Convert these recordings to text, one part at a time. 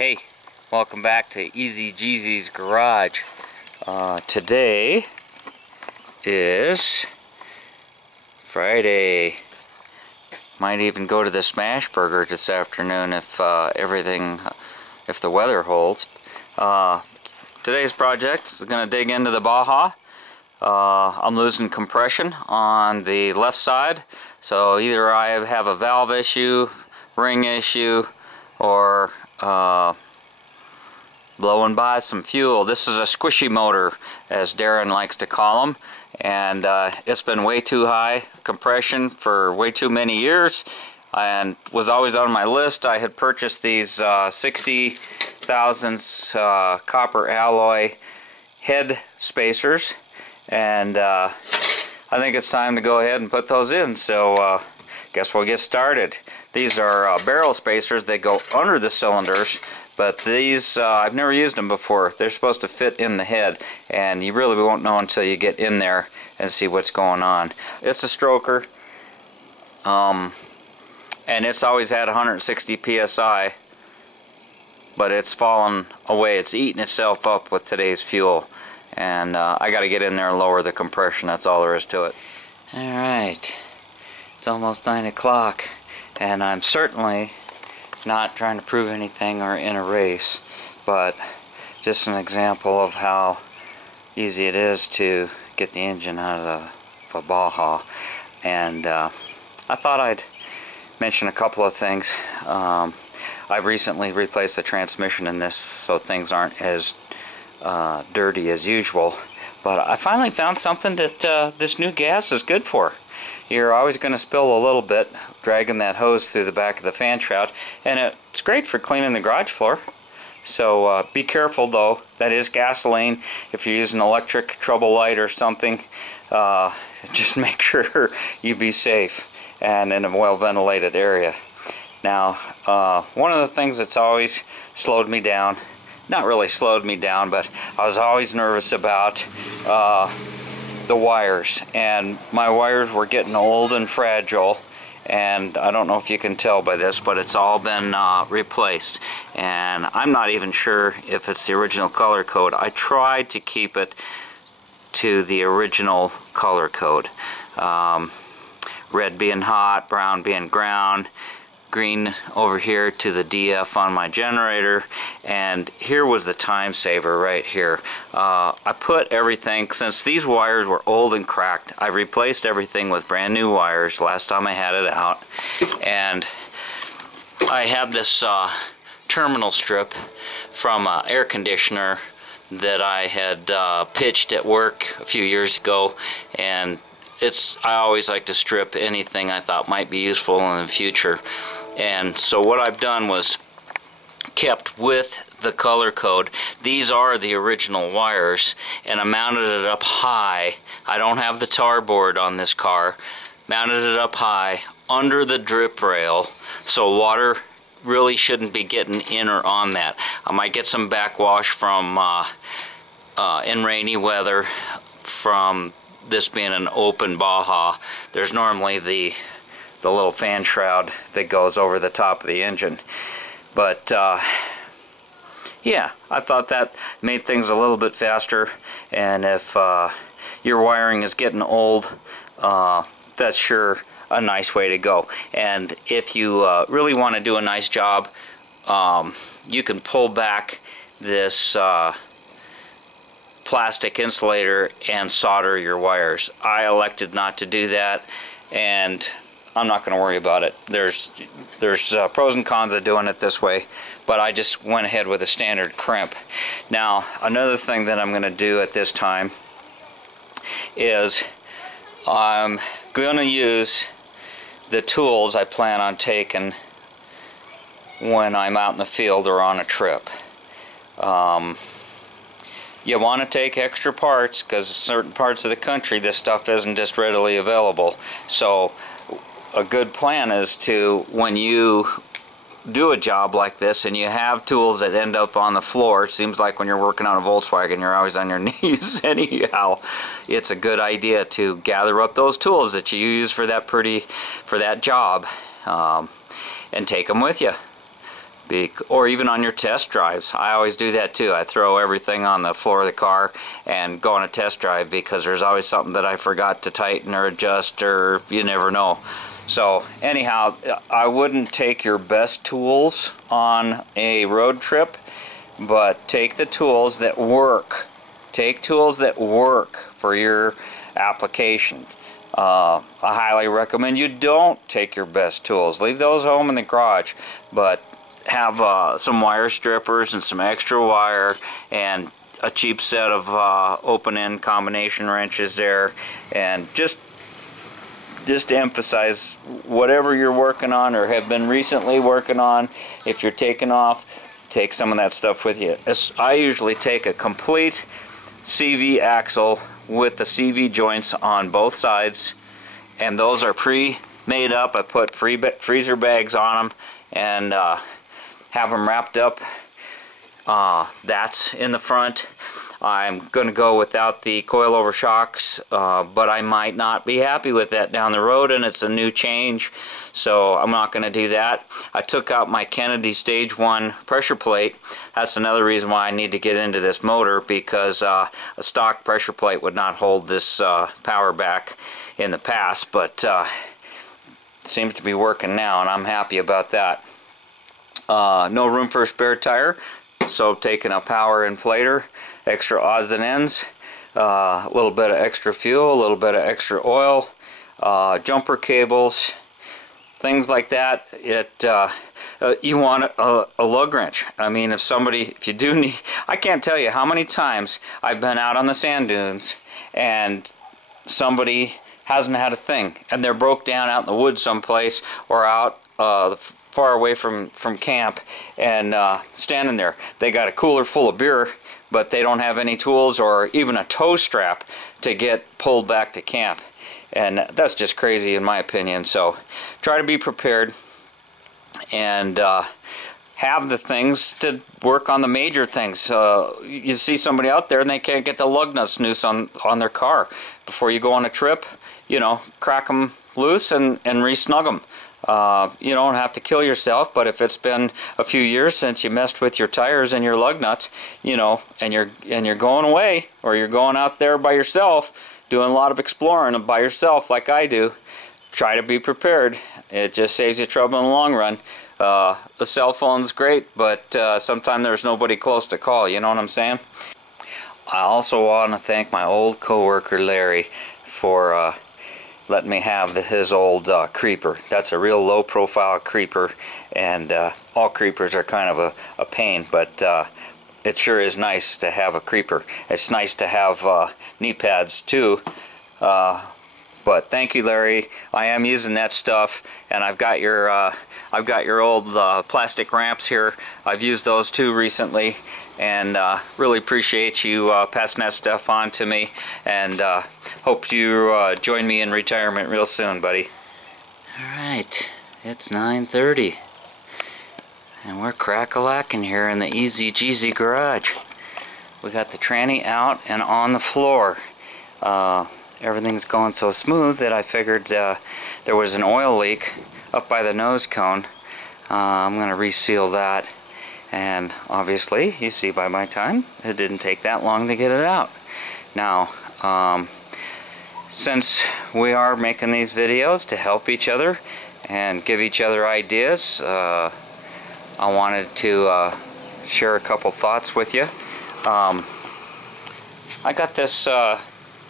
Hey, welcome back to TheEZGZ's garage. Today is Friday. Might even go to the Smash Burger this afternoon if if the weather holds. Today's project is going to dig into the Baja. I'm losing compression on the left side, so either I have a valve issue, ring issue, or blowing by some fuel. This is a squishy motor, as Darren likes to call them, and it's been way too high compression for way too many years, and was always on my list. I had purchased these 60 thousandths copper alloy head spacers, and I think it's time to go ahead and put those in. So guess we'll get started. These are barrel spacers. They go under the cylinders, but these I've never used them before. They're supposed to fit in the head, and you really won't know until you get in there and see what's going on. It's a stroker, and it's always had 160 psi, but it's fallen away. It's eating itself up with today's fuel, and I got to get in there and lower the compression. That's all there is to it. Alright, it's almost 9 o'clock, and I'm certainly not trying to prove anything or in a race, but just an example of how easy it is to get the engine out of a Baja. And I thought I'd mention a couple of things. I've recently replaced the transmission in this, so things aren't as dirty as usual, but I finally found something that this new gas is good for. You're always going to spill a little bit dragging that hose through the back of the fan shroud, and it's great for cleaning the garage floor. So be careful though. That is gasoline. If you're using electric trouble light or something, just make sure you be safe and in a well ventilated area. Now, one of the things that's always slowed me down, not really slowed me down, but I was always nervous about the wires, and my wires were getting old and fragile, and I don't know if you can tell by this, but it's all been replaced, and I'm not even sure if it's the original color code. I tried to keep it to the original color code, red being hot, brown being ground, green over here to the DF on my generator, and here was the time saver right here. I put everything, since these wires were old and cracked, I replaced everything with brand new wires last time I had it out, and I have this terminal strip from an air conditioner that I had pitched at work a few years ago, and I always like to strip anything I thought might be useful in the future. And so what I've done was kept with the color code. These are the original wires, and I mounted it up high. I don't have the tar board on this car. Mounted it up high under the drip rail, so water really shouldn't be getting in or on that. I might get some backwash from in rainy weather from this being an open Baja. There's normally the little fan shroud that goes over the top of the engine, but yeah, I thought that made things a little bit faster. And if your wiring is getting old, that's sure a nice way to go. And if you really want to do a nice job, you can pull back this plastic insulator and solder your wires. I elected not to do that, and I'm not going to worry about it. There's pros and cons of doing it this way, but I just went ahead with a standard crimp. Now, another thing that I'm going to do at this time is I'm going to use the tools I plan on taking when I'm out in the field or on a trip. You want to take extra parts, because certain parts of the country this stuff isn't just readily available. So a good plan is to, when you do a job like this and you have tools that end up on the floor, it seems like when you're working on a Volkswagen you're always on your knees anyhow, it's a good idea to gather up those tools that you use for that job, and take them with you. or even on your test drives. I always do that too. I throw everything on the floor of the car and go on a test drive because there's always something that I forgot to tighten or adjust, or you never know. So anyhow, I wouldn't take your best tools on a road trip, but take the tools that work. Take tools that work for your application. I highly recommend you don't take your best tools. Leave those home in the garage, but have some wire strippers and some extra wire and a cheap set of open-end combination wrenches there, and just to emphasize, whatever you're working on or have been recently working on, if you're taking off, take some of that stuff with you. I usually take a complete CV axle with the CV joints on both sides, and those are pre-made up. I put freezer bags on them and have them wrapped up. That's in the front. I'm going to go without the coilover shocks, but I might not be happy with that down the road, and it's a new change, so I'm not going to do that. I took out my Kennedy Stage 1 pressure plate. That's another reason why I need to get into this motor, because a stock pressure plate would not hold this power back in the past, but seems to be working now, and I'm happy about that. No room for a spare tire, so taking a power inflator, extra odds and ends, a little bit of extra fuel, a little bit of extra oil, jumper cables, things like that. You want a lug wrench. I mean, if you do need, I can't tell you how many times I've been out on the sand dunes and somebody hasn't had a thing, and they're broke down out in the woods someplace or out far away from camp, and standing there. They got a cooler full of beer, but they don't have any tools or even a tow strap to get pulled back to camp. And that's just crazy in my opinion. So try to be prepared and have the things to work on the major things. You see somebody out there and they can't get the lug nuts loose on their car. Before you go on a trip, crack them loose and re-snug them. You don't have to kill yourself, but if it's been a few years since you messed with your tires and your lug nuts, and you're going away, or you're going out there by yourself, doing a lot of exploring by yourself like I do, try to be prepared. It just saves you trouble in the long run. The cell phone's great, but sometimes there's nobody close to call, you know what I'm saying? I also want to thank my old coworker Larry for letting me have his old creeper. That's a real low profile creeper, and all creepers are kind of a pain, but it sure is nice to have a creeper. It's nice to have knee pads too, but thank you, Larry. I am using that stuff, and I've got your old plastic ramps here. I've used those too recently, and really appreciate you passing that stuff on to me, and hope you join me in retirement real soon, buddy. Alright, it's 9:30, and we're crack-a-lacking here in the TheEZGZ garage. We got the tranny out and on the floor. Everything's going so smooth that I figured there was an oil leak up by the nose cone. I'm going to reseal that. And obviously, you see by my time, it didn't take that long to get it out. Now, since we are making these videos to help each other and give each other ideas, I wanted to share a couple thoughts with you. I got this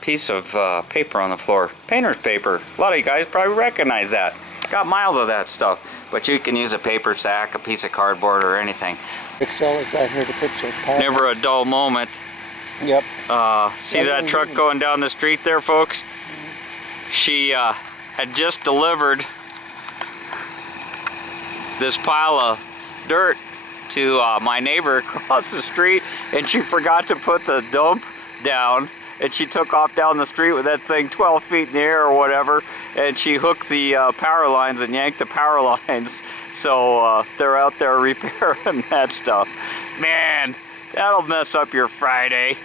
piece of paper on the floor, painter's paper. A lot of you guys probably recognize that. Got miles of that stuff, but you can use a paper sack, a piece of cardboard, or anything. Excel is out here to fix it. Never a dull moment. Yep. See that truck going down the street there, folks? She had just delivered this pile of dirt to my neighbor across the street, and she forgot to put the dump down, and she took off down the street with that thing 12 feet in the air or whatever, and she hooked the power lines and yanked the power lines. So they're out there repairing that stuff. Man, that'll mess up your Friday.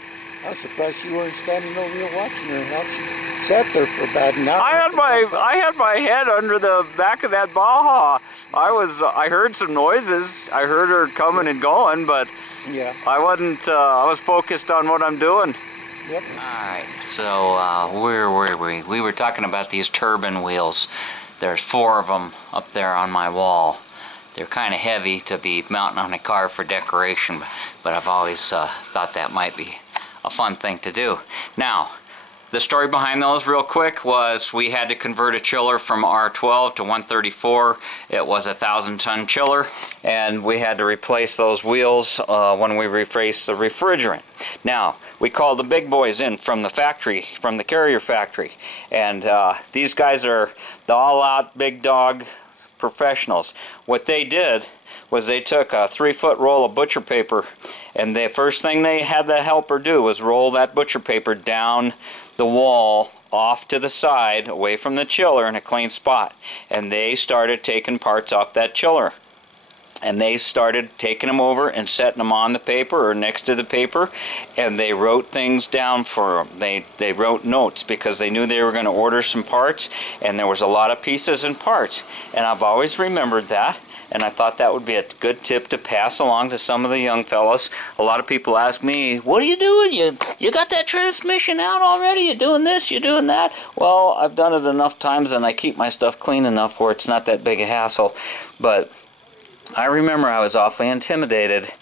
I was surprised you weren't standing over here watching her. How she sat there for about an hour. I had my head under the back of that Baja. I heard some noises. I heard her coming and going, but yeah, I wasn't. I was focused on what I'm doing. Yep. All right. So where were we? We were talking about these turbine wheels. There's 4 of them up there on my wall. They're kind of heavy to be mounting on a car for decoration, but I've always thought that might be a fun thing to do. Now, the story behind those real quick was we had to convert a chiller from R12 to 134. It was a 1,000-ton chiller, and we had to replace those wheels when we replaced the refrigerant. Now, we called the big boys in from the factory, from the Carrier factory, and these guys are the all-out big dog professionals. What they did was they took a 3-foot roll of butcher paper, and the first thing they had the helper do was roll that butcher paper down the wall off to the side away from the chiller in a clean spot, and they started taking parts off that chiller, and they started taking them over and setting them on the paper or next to the paper, and they wrote things down for them. They wrote notes because they knew they were going to order some parts, and there was a lot of pieces and parts, and I've always remembered that, and I thought that would be a good tip to pass along to some of the young fellas. A lot of people ask me, what are you doing? You got that transmission out already? You doing this? You doing that? Well, I've done it enough times, and I keep my stuff clean enough where it's not that big a hassle. But I remember I was awfully intimidated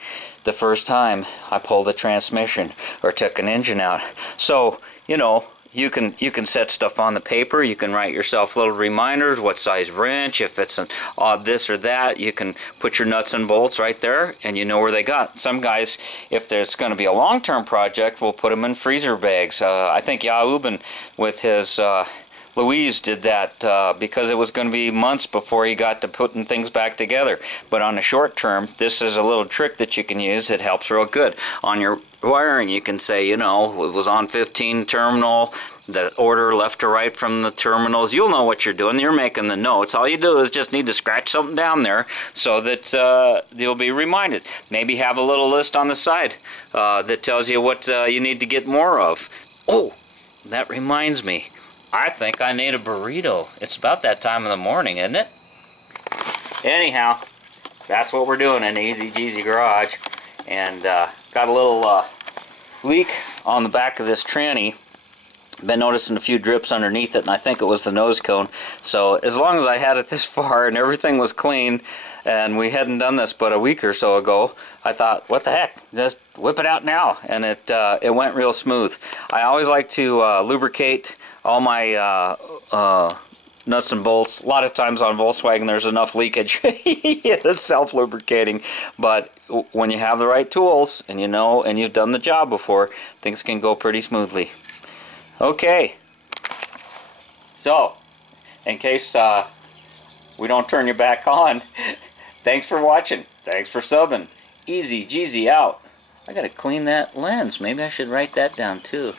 the first time I pulled a transmission or took an engine out. So, you know, you can set stuff on the paper. You can write yourself little reminders, what size wrench, if it's an odd this or that. You can put your nuts and bolts right there, and you know where they got. Some guys, if there's going to be a long-term project, will put them in freezer bags. I think Yaubin with his Louise did that because it was going to be months before he got to putting things back together. But on the short term, this is a little trick that you can use. It helps real good. On your wiring, you can say, you know, it was on 15 terminal, the order left to right from the terminals. You'll know what you're doing. You're making the notes. All you do is just need to scratch something down there so that you'll be reminded. Maybe have a little list on the side that tells you what you need to get more of. Oh, that reminds me. I think I need a burrito. It's about that time of the morning, isn't it? Anyhow, that's what we're doing in the TheEZGZ garage. And got a little leak on the back of this tranny. Been noticing a few drips underneath it, and I think it was the nose cone. So as long as I had it this far and everything was clean, and we hadn't done this but a week or so ago, I thought, what the heck, just whip it out now. And it went real smooth. I always like to lubricate all my nuts and bolts. A lot of times on Volkswagen there's enough leakage. It's self-lubricating. But when you have the right tools and you know and you've done the job before, things can go pretty smoothly. Okay, so in case we don't turn you back on, thanks for watching. Thanks for subbing. TheEZGZ out. I gotta clean that lens. Maybe I should write that down too.